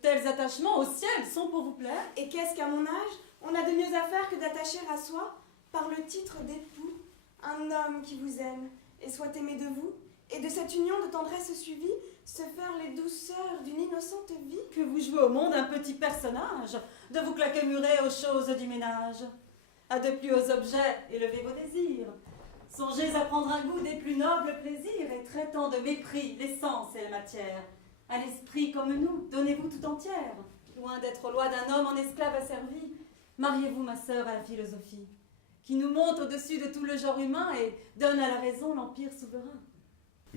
Tels attachements au ciel sont pour vous plaire. Et qu'est-ce qu'à mon âge, on a de mieux à faire que d'attacher à soi, par le titre d'époux, un homme qui vous aime et soit aimé de vous, et de cette union de tendresse suivie, se faire les douceurs d'une innocente vie. Que vous jouez au monde un petit personnage, de vous claquer muret aux choses du ménage. À de plus hauts objets, élevez vos désirs. Songez à prendre un goût des plus nobles plaisirs, et traitant de mépris l'essence et la matière. À l'esprit comme nous, donnez-vous tout entière. Loin d'être loi d'un homme en esclave asservi, mariez-vous, ma sœur, à la philosophie, qui nous monte au-dessus de tout le genre humain et donne à la raison l'empire souverain.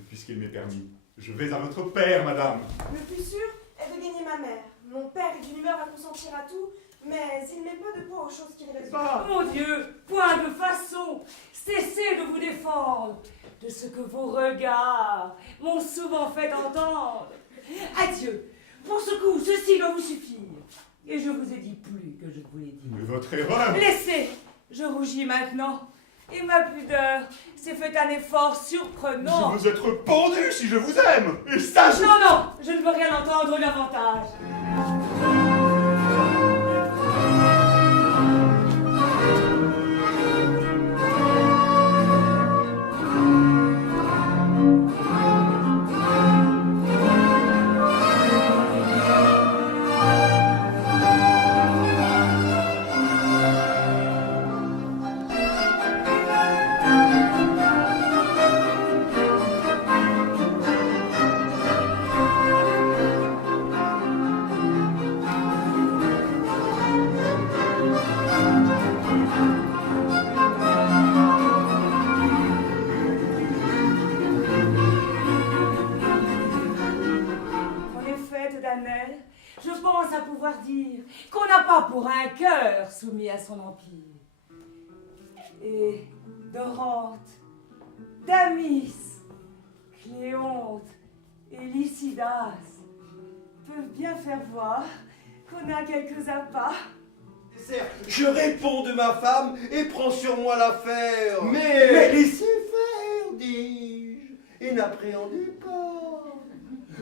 Puisqu'il m'est permis, je vais à votre père, madame. Le plus sûr est de gagner ma mère. Mon père est d'une humeur à consentir à tout, mais il met peu de poids aux choses qu'il résume. Mon Dieu, point de façon, cessez de vous défendre de ce que vos regards m'ont souvent fait entendre. Adieu, pour ce coup, ceci doit vous suffire. Et je vous ai dit plus que je vous l'ai dit. Mais votre erreur... Laissez, je rougis maintenant. Et ma pudeur s'est fait un effort surprenant. Je veux être pendu si je vous aime. Et ça, je... Non, non, je ne veux rien entendre davantage. Je pense à pouvoir dire qu'on n'a pas pour un cœur soumis à son empire. Et Dorante, Damis, Cléonte et Lycidas peuvent bien faire voir qu'on a quelques appâts. Je réponds de ma femme et prends sur moi l'affaire. Mais laissez faire, dis-je, et n'appréhendez pas.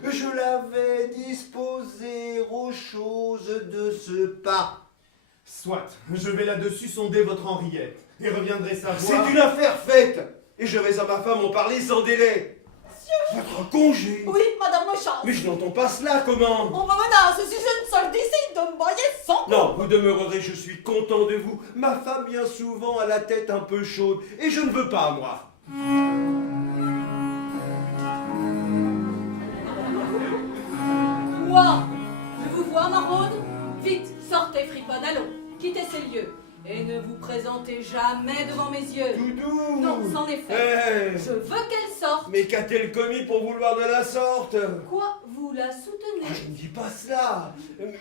Je l'avais disposé aux choses de ce pas. Soit, je vais là-dessus sonder votre Henriette, et reviendrai savoir... C'est une affaire faite, et je vais à ma femme en parler sans délai. Votre congé. Oui, madame Mochance. Mais je n'entends pas cela, comment? On me menace si je ne sors d'ici de m'envoyer sans... Non, vous demeurerez, je suis content de vous. Ma femme vient souvent à la tête un peu chaude, et je ne veux pas, moi. Moi, je vous vois, maraude. Vite, sortez, friponne, allons, quittez ces lieux. Et ne vous présentez jamais devant mes yeux. Doudou. Non, c'en est fait. Eh. Je veux qu'elle sorte. Mais qu'a-t-elle commis pour vouloir de la sorte? Quoi, vous la soutenez? Je ne dis pas cela,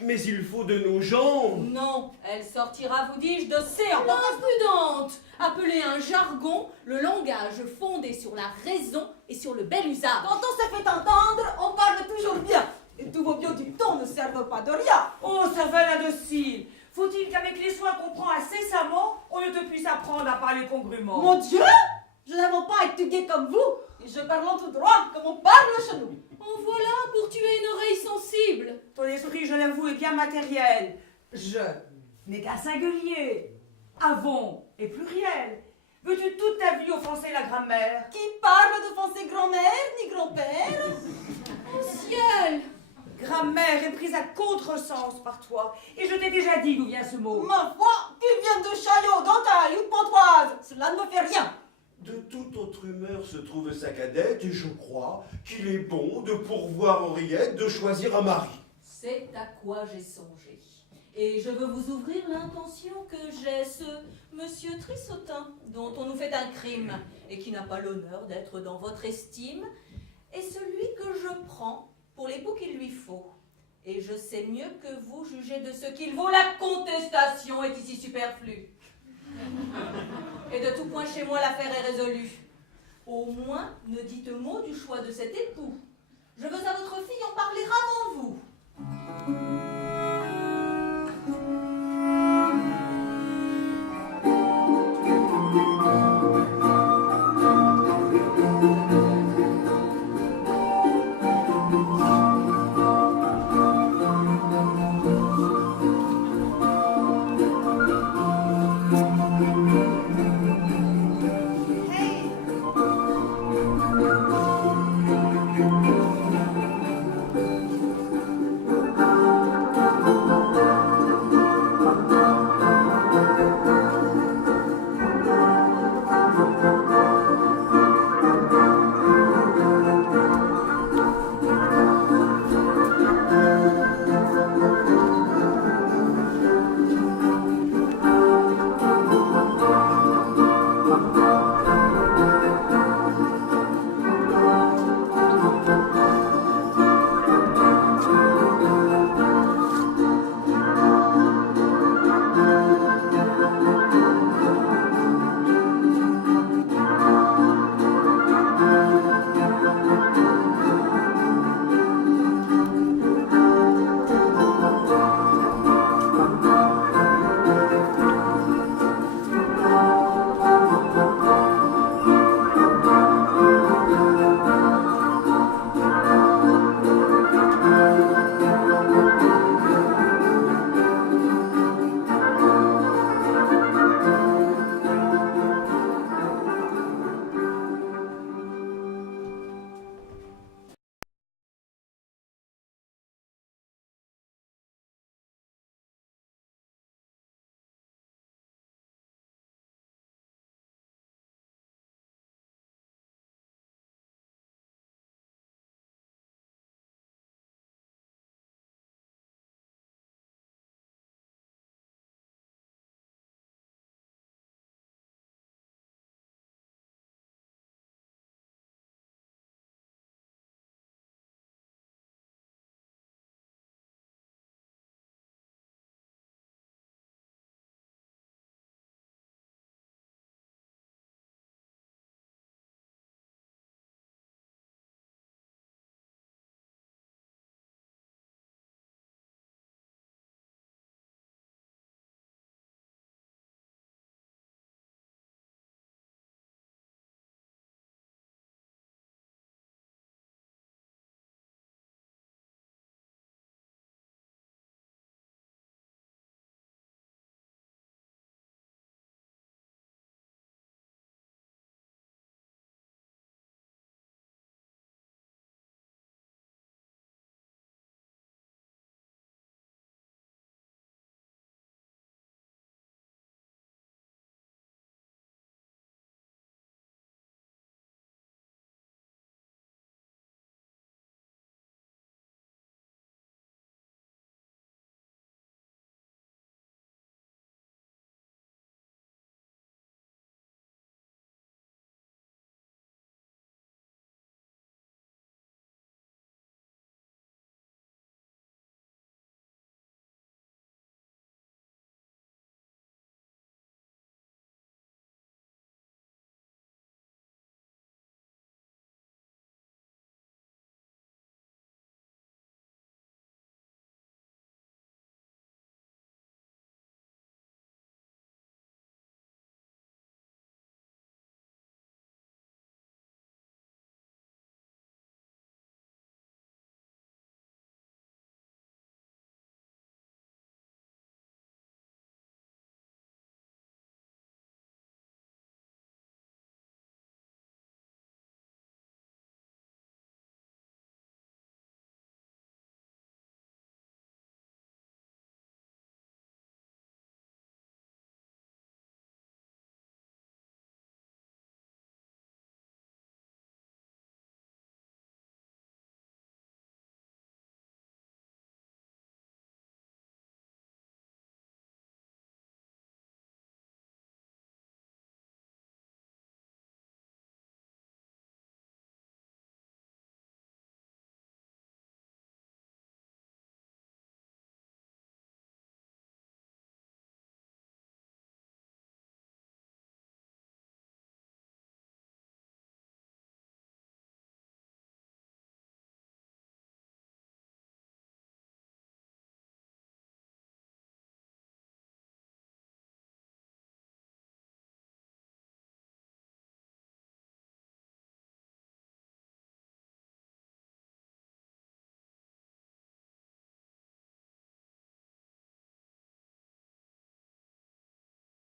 mais il faut de nos gens. Non, elle sortira, vous dis-je, de séance. Impudente. Appelez un jargon le langage fondé sur la raison et sur le bel usage. Quand on se fait entendre, on parle toujours bien. Et tous vos biens du temps ne servent pas de rien. Oh, ça va là-dessus. Faut-il qu'avec les soins qu'on prend incessamment, on ne te puisse apprendre à parler congrument? Mon Dieu, je n'avons pas étudié comme vous. Et je parle tout droit comme on parle chez nous. En voilà pour tuer une oreille sensible. Ton esprit, je l'avoue, est bien matériel. Je n'est qu'un singulier. Avons est pluriel. Veux-tu toute ta vie offenser la grammaire? Qui parle d'offenser grand-mère ni grand-père? Au ciel! Grammaire est prise à contresens par toi. Et je t'ai déjà dit d'où vient ce mot. Ma foi, qu'il vienne de Chaillot, d'Antaille ou de Pontoise, cela ne me fait rien. De toute autre humeur se trouve sa cadette, et je crois qu'il est bon de pourvoir Henriette de choisir un mari. C'est à quoi j'ai songé. Et je veux vous ouvrir l'intention que j'ai, ce monsieur Trissotin, dont on nous fait un crime, et qui n'a pas l'honneur d'être dans votre estime, est celui que je prends pour l'époux qu'il lui faut. Et je sais mieux que vous juger de ce qu'il vaut. La contestation est ici superflue. Et de tout point chez moi, l'affaire est résolue. Au moins, ne dites mot du choix de cet époux. Je veux à votre fille en parler avant vous.